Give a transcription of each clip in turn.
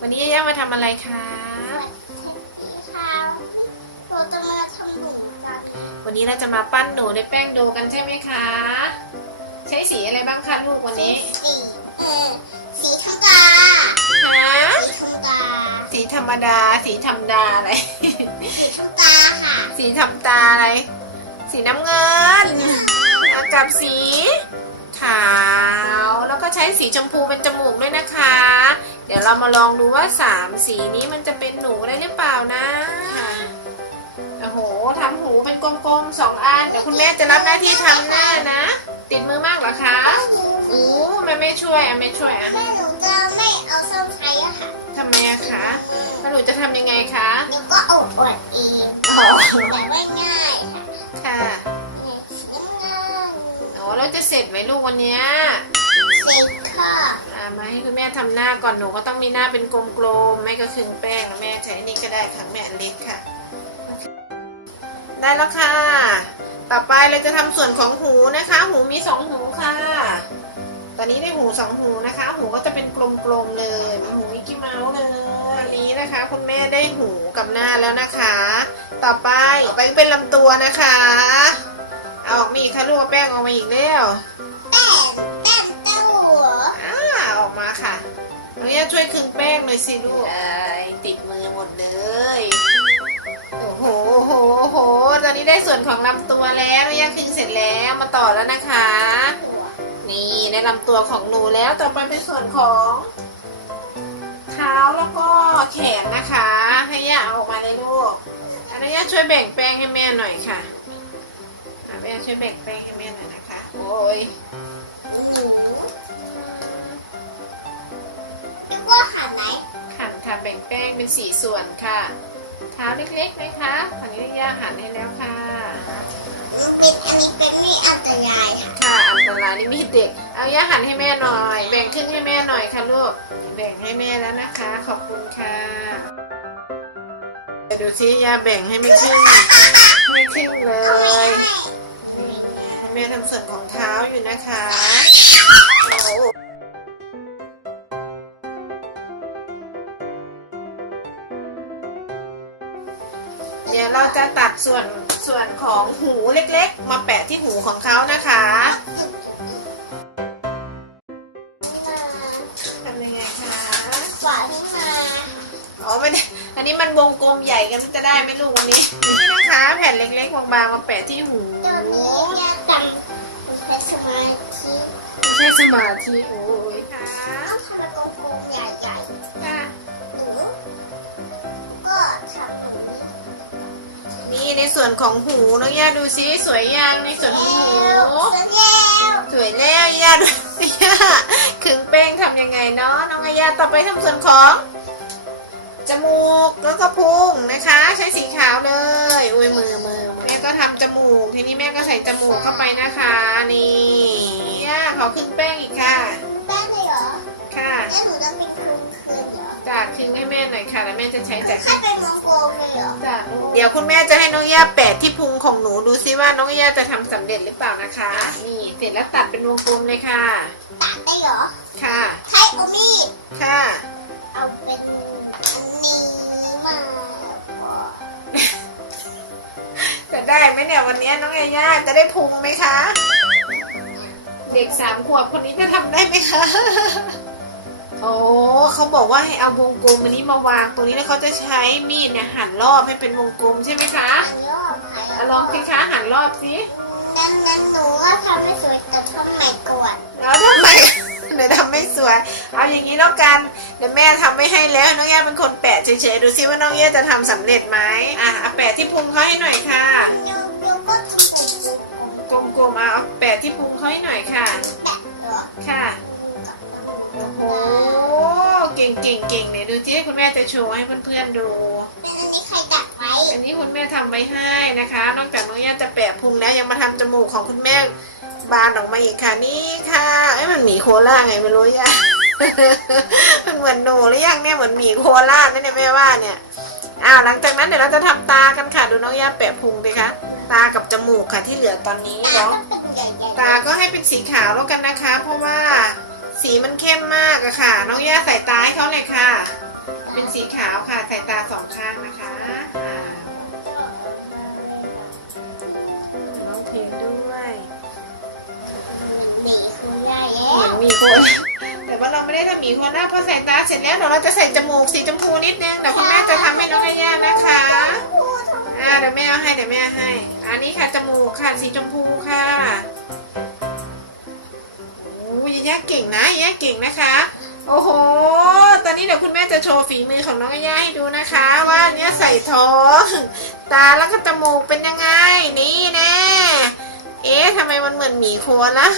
วันนี้ย่ามาทำอะไรคะเราจะมาทำหนูกัน วันนี้เราจะมาปั้นหนูในแป้งโดกันใช่ไหมคะใช้สีอะไรบ้างคะลูกวันนี้สีธรรมดาฮะสีธรรมดาสีธรรมดาอะไร สีธรรมดาค่ะ สีธรรมดาอะไรสีน้ำเงินกับสีขาวแล้วก็ใช้สีชมพูเป็นจมูกด้วยนะคะ เดี๋ยวเรามาลองดูว่า3สีนี้มันจะเป็นหนูได้หรือเปล่านะโอ้โหทำหูเป็นกลมๆ2 อันเดี๋ยวคุณแม่จะรับหน้าที่ทำหน้านะติดมือมากเหรอคะไม่ช่วยไม่ช่วยอ่ะ แม่หนูจะไม่เอาส้มใช้อะค่ะ ทำไมอะคะแล้วหนูจะทำยังไงคะ หนูก็เอาอวดเองแต่ว่าง่ายค่ะ ค่ะ น้ำเงิน โอ้เราจะเสร็จไหมลูกวันเนี้ย เซ็กค่ะ มาให้คุณแม่ทำหน้าก่อนหนูก็ต้องมีหน้าเป็นกลมๆแม่ก็คลึงแป้งแล้วแม่ใช้นี่ก็ได้ค่ะแม่อันเล็กค่ะ ได้แล้วค่ะ ต่อไปเราจะทำส่วนของหูนะคะ หูมี2 หูค่ะ ตอนนี้ได้หู2 หูนะคะ หูก็จะเป็นกลมๆเลยเหมือนหูมิกกี้เมาส์เลยอันนี้นะคะ คุณแม่ได้หูกับหน้าแล้วนะคะ ต่อไปเป็นลำตัวนะคะเอาออกมาอีกค่ะลูกเอาแป้งออกมาอีกแล้ว แป้งเต้าหัว ออกมาค่ะน้องย่าช่วยคลึงแป้งหน่อยสิลูกติดมือหมดเลยโอ้โหตอนนี้ได้ส่วนของลำตัวแล้วน้องย่าคลึงเสร็จแล้วมาต่อแล้วนะคะ นี่ได้ลำตัวของหนูแล้วต่อไปเป็นส่วนของเท้าแล้วก็แขนนะคะให้ย่าเอาออกมาเลยลูกน้องย่าช่วยแบ่งแป้งให้แม่หน่อยค่ะแม่ช่วยแบ่งแป้งให้แม่หน่อยนะคะโอ้ย นึกว่าหันไหน หั่นค่ะแบ่งแป้งเป็น4 ส่วนค่ะเท้าเล็กๆนะคะอันนี้ย่าหั่นให้แล้วค่ะ อันนี้เป็นมีดอันตรายค่ะ ค่ะอันตรายนี่มีเด็กเอาย่าหั่นให้แม่หน่อยแบ่งครึ่งให้แม่หน่อยค่ะลูกแบ่งให้แม่แล้วนะคะขอบคุณค่ะเดี๋ยวดูซิย่าแบ่งให้ไม่ครึ่งเลยให้แม่ทำส่วนของเท้าอยู่นะคะโอ้เดี๋ยวเราจะตัดส่วนของหูเล็กๆมาแปะที่หูของเขานะคะทำยังไงคะ ฝาที่มา ไม่ได้อันนี้มันวงกลมใหญ่กันจะได้ไหมลูกวันนี้นี่นะคะแผ่นเล็กๆบางๆมาแปะที่หู ตอนนี้เนี่ยตังเป็นสมาธิ ใช้สมาธิโอ้ยค่ะ ต้องทำเป็นกลมๆใหญ่ ค่ะ ๆหนูก็ทำแบบนี้ นี่ในส่วนของหูน้องย่าดูซิสวยยังในส่วนของหู สวยแล้วย่าดูย่าขึงแป้งทำยังไงเนาะน้องย่าต่อไปทำส่วนของจมูกแล้วก็พุงนะคะ ใช้สีขาวเลยอุ้ยมือแม่ก็ทำจมูกทีนี้แม่ก็ใส่จมูกเข้าไปนะคะนี่ย่าขอขึงแป้งอีกค่ะ แป้งเลยเหรอ ค่ะ แล้วหนูจะเป็นคืนเหรอ จากขึงให้แม่หน่อยค่ะแล้วแม่จะใช้จาก ให้เป็นวงกลมเลยเหรอ จากเดี๋ยวคุณแม่จะให้น้องย่าแปะที่พุงของหนูดูซิว่าน้องย่าจะทำสำเร็จหรือเปล่านะคะนี่เสร็จแล้วตัดเป็นวงกลมเลยค่ะ ตัดได้เหรอ ค่ะ ใช้เอามีด ค่ะ เอาเป็นอันนี้มาก่อน จะได้ไหมเนี่ยวันนี้น้องย่าจะได้พุงไหมคะ เด็ก3 ขวบคนนี้จะทำได้ไหมคะ โอ้เขาบอกว่าให้เอาวงกลมอันนี้มาวางตรงนี้แล้วเขาจะใช้มีดเนี่ยหั่นรอบให้เป็นวงกลมใช่ไหมคะ อันรอบค่ะ ลองสิคะหั่นรอบสิ นั้นหนูก็ทำไม่สวยแต่ทำใหม่ก่อน แล้วทำไม เดี๋ยวทำไม่สวยเอาอย่างนี้แล้วกันเดี๋ยวแม่ทำไม่ให้แล้วน้องย่าเป็นคนแปะเฉยๆดูซิว่าน้องย่าจะทำสำเร็จไหมเอาแปะที่พุงเขาให้หน่อยค่ะ โยก็ทำเป็นวงกลม กลมๆเอาแปะที่พุงเขาให้หน่อยค่ะ แปะเหรอ ค่ะโอ้โหเก่งเลยดูสิคุณแม่จะโชว์ให้เพื่อนๆดู เป็นอันนี้ใครดักไว้ อันนี้คุณแม่ทำไว้ให้นะคะ นอกจากน้องย่าจะแปะพุงแล้วยังมาทำจมูกของคุณแม่บานออกมาอีกค่ะนี่ค่ะมันหมีโคล่าไงไม่รู้ย่า มันเหมือนหนูหรือยังเนี่ยเหมือนหมีโคล่าเนี่ยแม่ว่าเนี่ยหลังจากนั้นเดี๋ยวเราจะทำตากันค่ะดูน้องย่าแปะพุงดิคะตากับจมูกค่ะที่เหลือตอนนี้เนาะ ตาก็ให้เป็นสีขาวแล้วกันนะคะ เพราะว่าสีมันเข้มมากอะค่ะ น้องย่าใส่ตาให้เขาเลยค่ะ เป็นสีขาวค่ะใส่ตาสองข้างนะคะร้องเพลงด้วย หนีคุณยาย เหมือนมีคน แต่ว่าเราไม่ได้ทำหมีโคนหน้าพอใส่ตาเสร็จแล้วเดี๋ยวเราจะใส่จมูกสีชมพูนิดนึงเดี๋ยวคุณแม่จะทำให้น้องย่านะคะเดี๋ยวแม่เอาให้อันนี้ค่ะจมูกค่ะสีชมพูค่ะโอ้ยย่าเก่งนะย่าเก่งนะคะโอ้โหตอนนี้เดี๋ยวคุณแม่จะโชว์ฝีมือของน้องย่าให้ดูนะคะ ว่าเนี้ยใส่ท้องตาแล้วก็จมูกเป็นยังไงนี่แน่เอ๊ะทำไมมันเหมือนหมีโคนล่ะ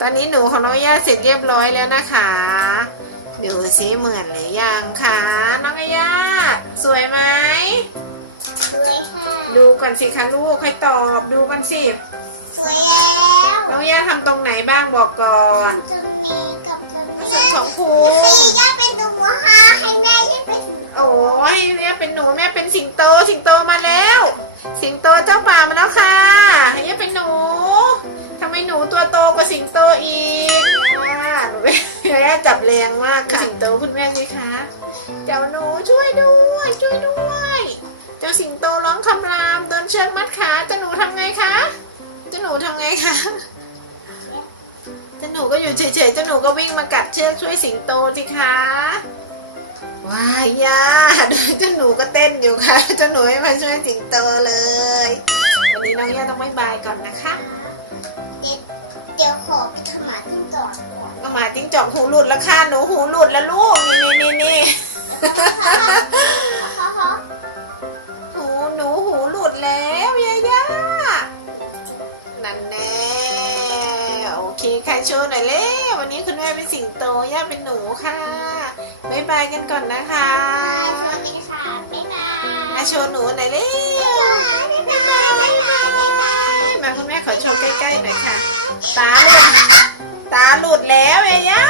ตอนนี้หนูของน้องย่าเสร็จเรียบร้อยแล้วนะคะดูสิเหมือนหรือยังคะน้องย่าสวยไหม สวยค่ะ ดูก่อนสิคะลูกค่อยตอบดูกันสิ สวยแล้ว น้องย่าทำตรงไหนบ้างบอกก่อน จะมีกับจะ ส่วนของพุ ให้ ง ย่าเป็นตัวค่ะให้แม่ย่าเป็น โอ้ยเนี่ยเป็นหนูแม่เป็นสิงโตมาแล้ว สิงโตเจ้าป่ามาแล้วค่ะเนี่ยเป็นหนูทำไมหนูตัวโตกว่าสิงโตอีกหนูไม่ย่าจับแรงมากค่ะสิงโตคุณแม่สิคะเจ้าหนูช่วยด้วยเจ้าสิงโตร้องคำรามโดนเชือกมัดขาเจ้าหนูทำไงคะเจ้าหนูก็อยู่เฉยๆเจ้าหนูก็วิ่งมากัดเชือกช่วยสิงโตสิคะว้ายย่าดูเจ้าหนูก็เต้นอยู่ค่ะเจ้าหนูไม่มาช่วยสิงโตเลยวันนี้น้องย่าต้องบ๊ายบายก่อนนะคะ เดี๋ยวขอไปทำหมาที่จอดก่อน ก็มาจิ้งจอกหูหลุดแล้วค่ะหนูหูหลุดแล้วลูกนี่ หนูหูหลุดแล้วย่านั่นแน่โอเคใครโชว์หน่อยเร็ววันนี้คุณแม่เป็นสิงโตย่าเป็นหนูค่ะบ๊ายบายกันก่อนนะคะ สวัสดีค่ะบ๊ายบาย มาโชว์หนูหน่อยเร็วบ๊ายบายมาคุณแม่ขอโชว์ใกล้ๆหน่อยค่ะตาหลุดแล้วย่า